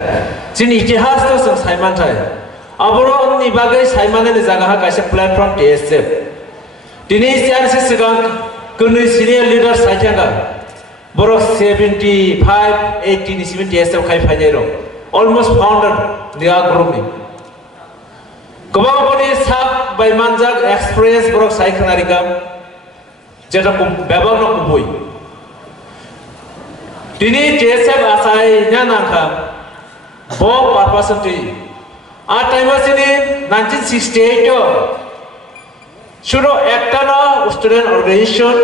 जोंनि इतिहास तो जों सायमानथाय आबरनि बागै सायमाननि जागाहा कायसे प्लेटफर्म टीएसएफ दिनै सिआरसी सिगां गोनै सिनियर लिडार सायथांगा बर 75 80 नि सिम टीएसएफ खाय फायनाय र अलमोस्ट फाउंडर निया ग्रुपनि गोबांनि साब बायमानजाक एक्सपीरियंस बर सायखनारिगा जेटा बेबाग न कुबुय दिनै टीएसएफ आसाय ना नाखा बो पारपासनटी आ टाइम सिनि 1968 शुरू एकटा न स्टूडेंट ऑर्गेनाइजेशन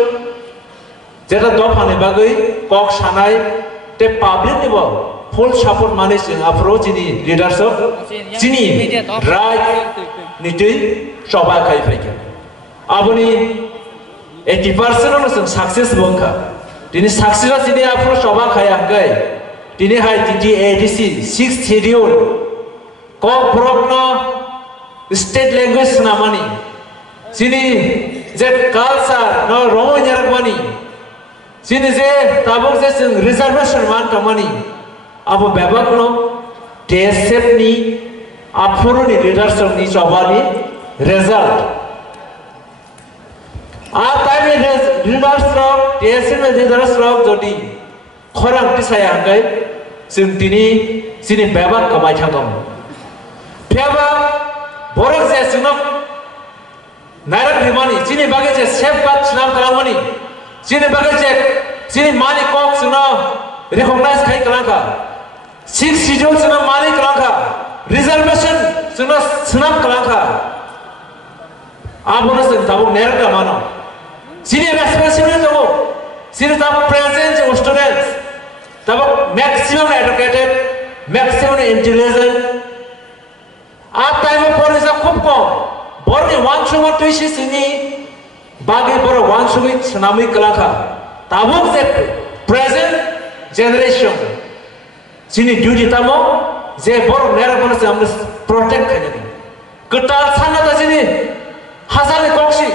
जेटा दफानि बागै कक सानाय ते पब्लिक निबो फुल सपोर्ट माने जों आफरो जिनि लीडरशिप जिनि राइट निति सभा खाय फैके आबुनि 80% न जों सक्सेस बंखा दिनै सक्सेस जिनि आफरो सभा खायाखै दिनै हाय दिनै एडीसी 6 शेड्यूल को प्रॉब्लम स्टेट लैंग्वेज नामानि जिनि जे कल्चर न रोमनियारमानि जिनि जे ताबुक जे जों रिजर्वेशन मान तमानि आबो बेबाक न टीएसएफ नि आफुरनि लीडरशिप नि सभानि रिजल्ट आ टाइम लीडरशिप टीएसएफ नि लीडरशिप जदि खरां तिसायाखै जों दिनै जिनि बेबाक कमाय थांगोन बेबा बरक जे जों नायराक रिमानि जिनि बागै जे सेफ गार्ड नाम खालामनि जिनि बागै जे जिनि मानि कक जों रिकगनाइज खाय खालामखा 6 शेड्यूल जों मानि खालामखा रिजर्वेशन जों सोनाब खालामखा आबोनो जों ताबो नेरका मानो जिनि रेस्पॉन्सिबिलिटी दङ जिनि ताबो प्रेजेंट स्टूडेंट्स ताबो मैक्सिमम एडुकेटेड मैक्सिमम इंटेलिजेंट आ टाइम फरायसा खूब कम बरनि वानसुमा तुइसि सिनि बागै बर वानसुमि सनामि कलाखा ताबो जे प्रेजेंट जनरेशन जिनि ड्यूटी तामो जे बर नेरबन से हमने प्रोटेक्ट खायनि कटाल सानना जिनि हासानि कक्सि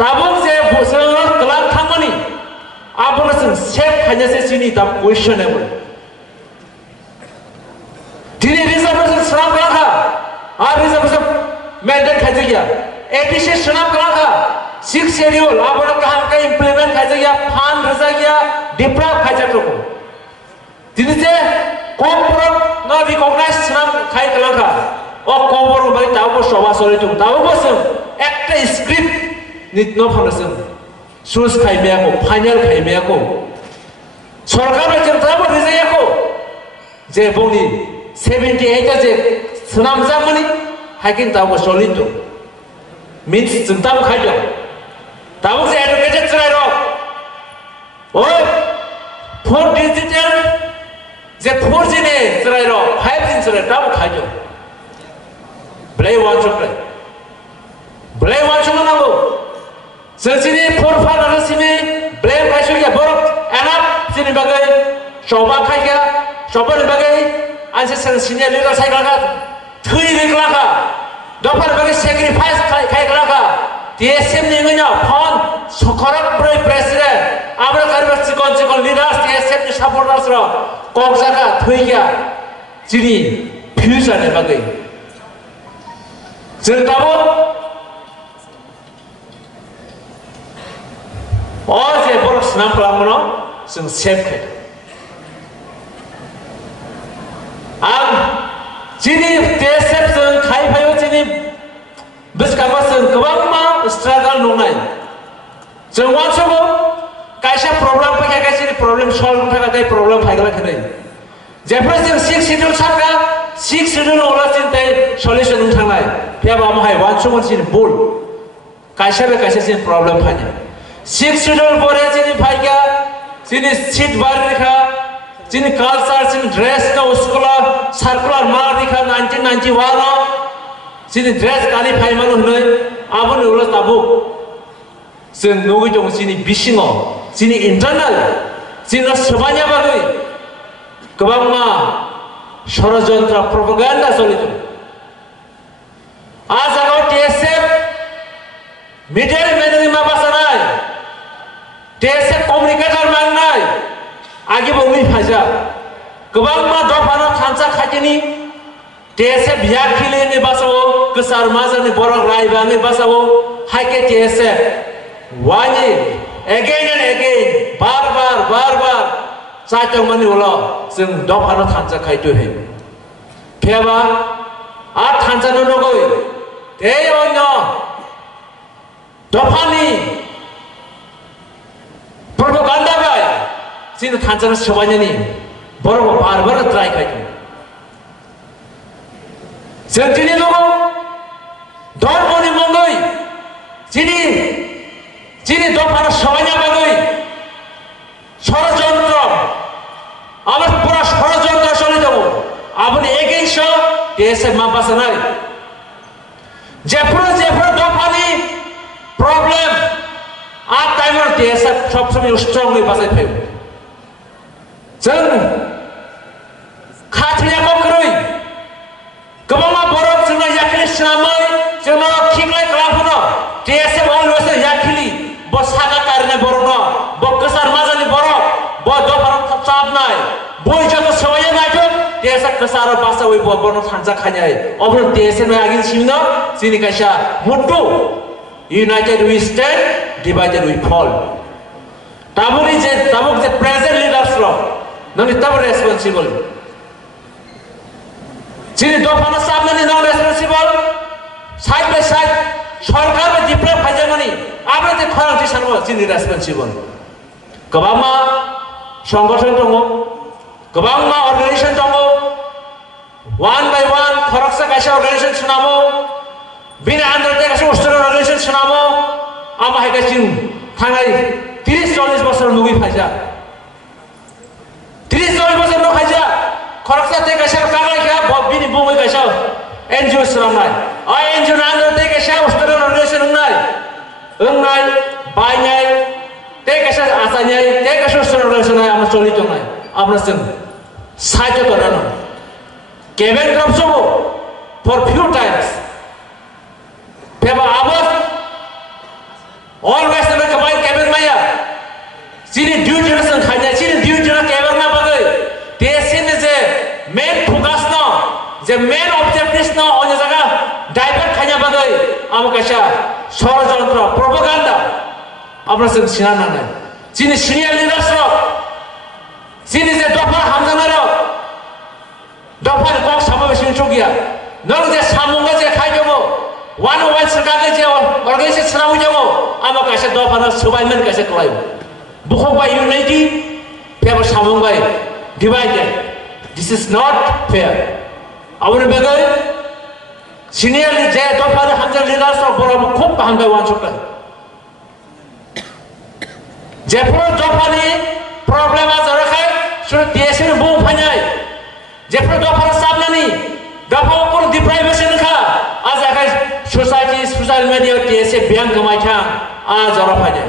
ताबो जे बोसोर कलाक थांमनि आबोनो जों सेफ खायनोसे जिनि दा क्वेश्चनेबल दिनै रिजर्वेशन सनाम कलाखा आ रिजर्वेशन मैंडेट खायजोया एडीसी सनाम कलाखा 6 शेड्यूल आबोनो कहां का इंप्लीमेंट खायजोया फान रजाया डिप्राव खायजातो दिनै जे कॉर्पोरेट न रिकॉग्नाइज सनाम खाय कलाखा ओ कवर बाय ताबो सभा सरितो ताबो बसो एकटा स्क्रिप्ट नितनो फनसो सुस खायमेयाको फाइनल खायमेयाको सरकार जों ताबो रिजायाको जे बंनि 78 जे सनाम जामनि हाकिन ताबो सलितो मीन्स जों ताबो खायदो ताबो जे एडुकेटेड चराय र ओ फर डिजिटल जे 4G ने चराय र 5G चराय ताबो खायदो ब्ले वानसो नांगौ जोंनि फर फादार सिनि ब्ले खायसोया बर एनाफ जिनि बागै सभा खायगा सभानि बागै आंसे सिनियर लिडार सायगाखा थैरिग्लाखा दफार बागै सेक्रिफाइस खायग्लाखा टीएसएफ नि गैया फन सकरक ब्रै प्रेसिडेंट आमरा कारबा चिकन लिडार्स टीएसएफ नि सपोर्टार्स र कक्साका थैया जिनि फ्यूचरनि बागै जों दाबो और जे बर सनाम खालामनो जों सेफ खाय आं जिनि टीएसएफ जों खाय फायो जिनि बिस्काबा जों गोबां मा स्ट्रागल नंनाय जों वानसबो कायसा प्रब्लेम फैया कायसा प्रब्लेम सल्व थाखाय प्रब्लेम फायग्रा खनै जेफ्रा जों 6 शेड्यूल सारगा 6 शेड्यूल ओला चिन्ताय सल्यूशन थांनाय फेबा माहाय वानसबो जिनि बुल कायसा जिनि प्रब्लेम फायनो 6 शेड्यूल परे जिनि फायगा जिनि सीट बारिखा जिनि कल्चर जिनि ड्रेस न स्कुला सर्कुलर मारिखा 1991 जिनि ड्रेस कालि फायमानो होनै आबोनो उला ताबु जों नगै दं जिनि बिसिङो जिनि इंटरनल जिनि सबाया बागै गोबां मा षड़यंत्र प्रोपेगेंडा चलिदों आ जागाव टीएसएफ मिडिया मेननि मा बासानाय टीएसएफ कम्युनिकेटर माननाय आगे बंनि फाजा Kebangma dofana thansa khajini TSF yakili ni basawo kesar maza ni borok raiba ni basawo haike TSF wani again and again bar satu mani ulo sing dofana thansa khaitu he pheba ar thansa no goi teyo no dofani propaganda bai sin thansa sabanya ni borok bar try khaitu Sentini logo, don moni mongoi, sini don para sawanya bagoi, ষড়যন্ত্র, আমার পুরা ষড়যন্ত্র চলে যাব, আপনি against TSF মাপাস নাই, যেপুর দফানি problem, আর টাইমের TSF সবসময় স্ট্রংলি বাজাই ফেল, जों खाथिया मकरoi Kebangma borok जोंना yakili senamai जोंना खिंलाय खालामनो TSF always yakili bo saga karne borokno bo kesar mazani borok bo dofar tapnai boi joto sawaya naito TSF kesar basa oi bo borno thansa khanyai obro TSF agin simno sini kaisa muttu united we stand divided we fall tabuk je present leaders lo nani tabuk responsible Sini dofana sabna ni non responsible side by side সরকার বা ডিপ্রে ফাইজামানি আমরা যে খরচ সারবো sini responsible गोबांमा সংগঠন दङ गोबांमा organisation दङ one by one खरकसा गायसा organisation सुनामो बिनि आन्दारते गायसा उस्तर organisation सुनामो आमा हायगासिन थांनाय 30-40 बोसोर नुगि फाइजा 30-40 बोसोर नु फाइजा खरकसा ते गायसा कागलायखा बिनि बुङै गायसा NGO सुनामनाय NGO आन्दारते गायसा उस्तर अर्गानाइजेसन ओंनाय बायनाय ते गायसा आसानाय ते गायसा उस्तर अर्गानाइजेसन आमा चलि दंनाय आमरा जों साइड करनो Kevin Krapsovo for few times. Peba Abbas always never combine Kevin Maya. Sini due generation khanya, sini due generation Kevin na bagai. This is a main focus no, the main objective no. On jaga divert khanya bagai. Amo kasha ষড়যন্ত্র propaganda. Abra sen sinan na. Sini senior leaders ro. Sini je dofar hamzana ro. दफार कक समावेशन चुकिया नों जे सामुंगा जे खाइजोबो one one सरकार जे organisation सनाउ जमो आमा कासे दफार सबाइमन कासे क्लाइम बुखबा यूनिटी फेवर सामुंगा divided this is not fair our बेगै सिनियर जे दफार हामजा लिडार्स अफ बरम खूब हामगा वान सकता जेफोर दफानि प्रब्लेम आ जरखाय सुर देशनि बुं फानाय जेफोर दफार साबनानि दफाव कोन डिप्राइभेशन खा आज आखाय society social media TSF bank कमाइथा आ जरा फायदे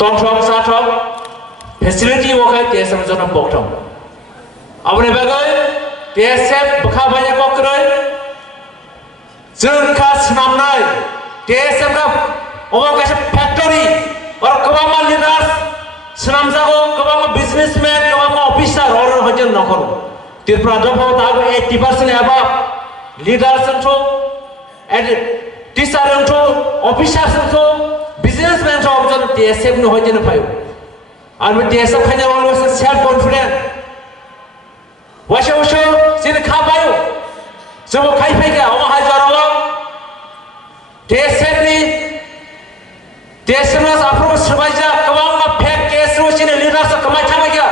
तंथक साथक फेसिलिटी वखाय TSF जन बक्थम आबने बागै TSF बखा बाय कक्रै जोंखा सनामनाय TSF का अमा कासे फैक्टरी और कबामा लीडर्स सनामजागो कबामा बिजनेसमैन कबामा ऑफिसर और हजन नखर त्रिपुरा दफाव तागो 80% above leaders to and teacher to officers to businessmen to observe TSF no hojन फायो and TSF khanya always self confident washo sin kha payo so khai phaiga oma hajaro TSF ni TSF nas apro sabaja kawama fake case ro sin leaders kamai thamaga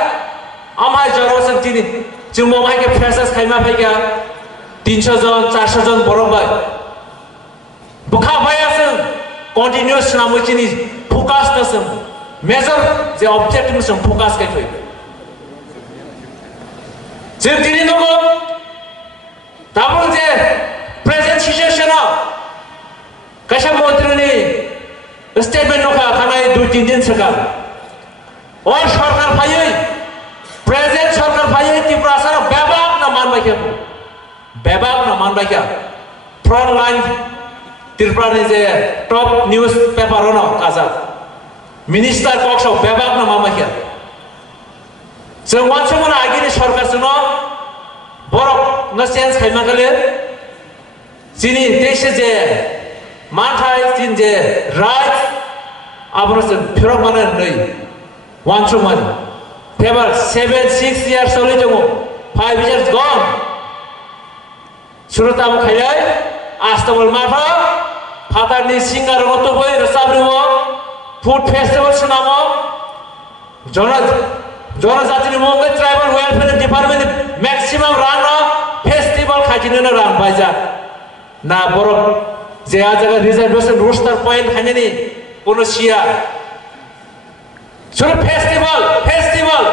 amai jaro san tini जों ममाय के freshers खाइमा फैगा 300 जन 400 जन बरबाय बुखा भायासों continuous नामुचिनि focus दसों major जे objective जों focus खाइफै जों दिनै नगो दाबो जे present सिचुएशनआव कायसा मन्त्रीनि statement नखा थानाय 2-3 दिन सिगां और सरकार फायै प्रेजेंट सरकार फायै त्रिपुरा सारा बेबाक ना मानबाय क्या फ्रंट लाइन त्रिपुरा ने जे टॉप न्यूज पेपर होना काजा मिनिस्टर कॉक्स बेबाक ना मानबाय क्या जों वानसुमन आगिनि सरकार जोंनो borok no sense khai magale sini deshe je manthai sin je right abro se phirok mane nei wanshuman fever 7-6 years only jongo 5 years gone surata mo khailai astabol matha father ni singer goto boy rasabrio food festival sunamo जनजाति नि मंगै tribal welfare department maximum रान festival खाजिनो न रान बाजा ना बरफ जे आ जगह reservation roster point खाने नि कोनो सिया सुर फेस्टिवल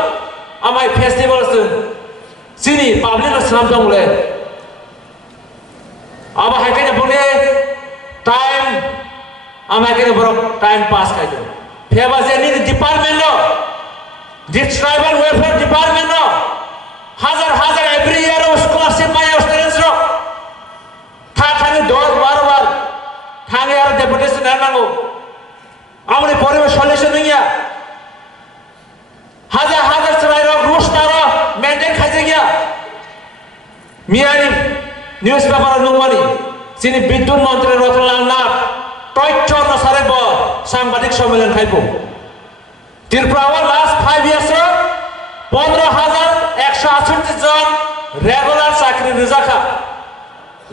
आमाय फेस्टिवल सिनी पब्लिक स्नाम दंले अब हायके बने टाइम आमाय के बरफ टाइम पास खाइदो फेबा जे नि डिपार्टमेंट नो This tribal welfare department no hazar every year scholarship my students no thani 10-12 thani ar deputation nango amri poribesh solution niya hazar chrai ro roster ro maintain khaje gya miani newspaper nungmani sini bidut mantri Rotolal Nath toichor no sare bo sangbadik সম্মেলন khaibo Tripura last 5 years 15,168 জন regular চাকরি রিজাখা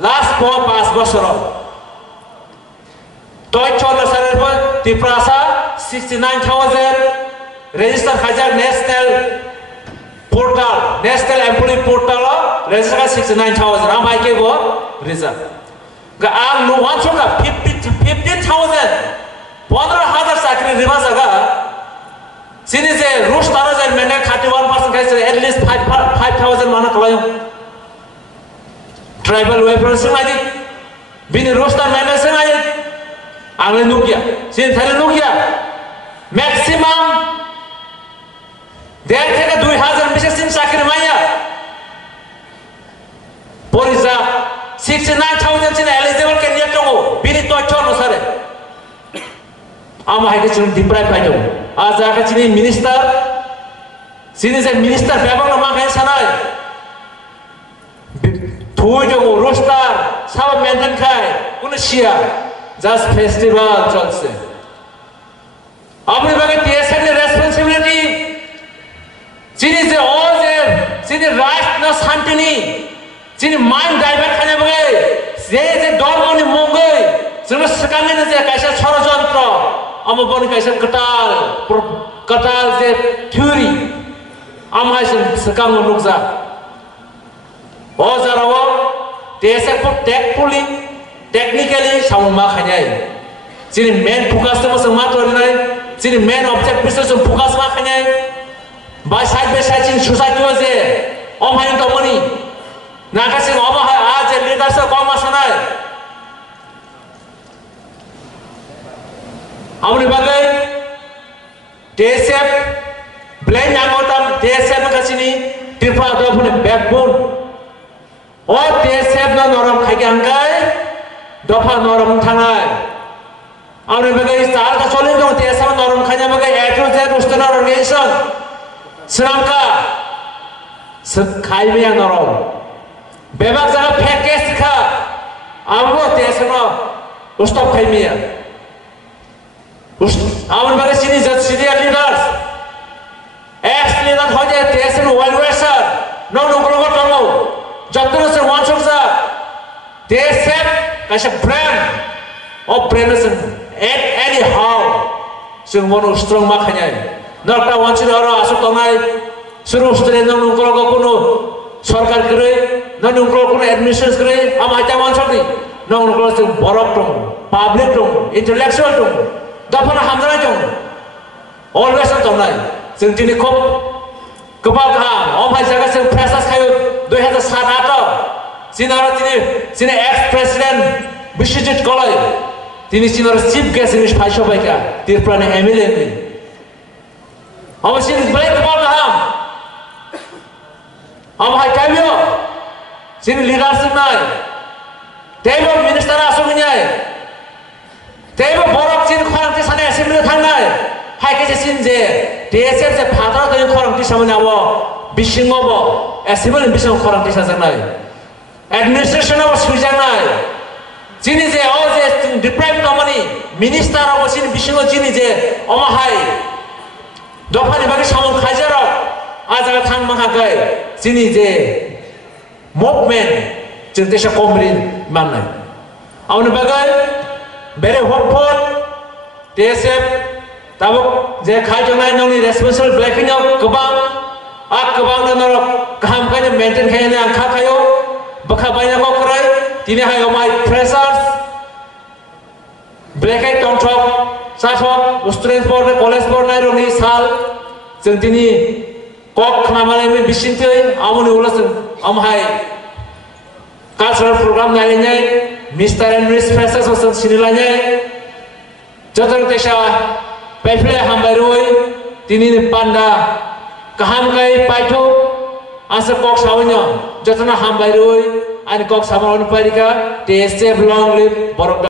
last 5 বছর তয় 14 সালের পর Tripura 69,000 register হাজার national employee portal register 69,000 am I ke go result ga am no one choka 15,000 15,000 চাকরি রিবা জায়গা Sini je rush tara je mene 31% kaise at least 5,000 mana kalayo tribal welfare sengaji bini rush tar mene sengaji angle nukia sin thale nukia maximum der theke 2,000 bishe sin sakri maya porisa 69,000 sin eligible candidate tongo bini tocho no sare ama haike chun deprive pai tongo आज आके चिनी minister बेबंग मा खाय सानाय थुय जो रोस्टार सब maintain खाय कुन सिया जस्ट फेस्टिवल चलसे अपने बागे टीएसएन ने रेस्पॉन्सिबिलिटी चिनी जे ऑल जे चिनी राइट न शांतिनी चिनी माइंड डाइवर्ट खाने बगे जे डरमनि मंगै जों सकालनि जे कायसा षडयन्त्र Amo bani kaisa katal je theory amai sekang nukza o jarawo desa ko technically samma khanyai sini main focus to sama torinai sini main object business focus ma khanyai by side sini society je amai to mani nakasi amo ha aje leadership kama sanai Amri bagai DSF blend angotam DSF kasini Tripura dopune backbone or DSF na noram khagi angkai dopa noram thangai amri bagai star ka solin dong DSF noram khanya bagai A-Z ustana organization sramka khai mia noram bebak jaga package kha amro DSF no ustap khai mia Our bagai sini just senior leaders, ex-leader हो जाए TSN well-wisher, no tomo, जब से one shot सा, TSN कैसे brand, or brandism, anyhow, sing mono strong makanya, नरका one shot orang asal tongai, suruh student no kuno सरकार करे, no kuno administration करे, am aja one shot ni, no se borok tomo, public tomo, intellectual tomo. Dapana hamzana jong always on nai sing tini khop kepal kham om hai jaga sing pressas khayo 2007 sinara sini ex president Biswajit Kolai tini sinara chief guest in Paisho Baika Tripura ne MLA ni om sini balik kepal kham om hai kamyo sini leadership nai table minister asungnyai table borok sin khorang ti sane assembly thangnai hai ke sin je DSF se phatra to khorang di sama nyawa bising ngobo estimasi bising korang di sana administration apa sujanai sini je oh je deprived company minister apa sini bising oh sini je omahai dopan bagi samun kajarok aja thang menghagai sini je movement jentesa komrin mana awalnya bagai very hopeful TSF tabuk je kajonai nongni responsible blacking out kebang kebang dan orang kaham kaya maintain kaya ni angka kayo bakal banyak kau kerai tini hai omai pressers blackout contract satu student board college board nai roni sal jentini kok nama lain bisin tu amuni ulas amhai cultural program nai nya Mr. and Miss Freshers osan sinilanya jodoh tesha pefle hambarui tini panda kaham kai paito asa kok sawanya jodoh hambarui ani kok samawan parika TSF long live borok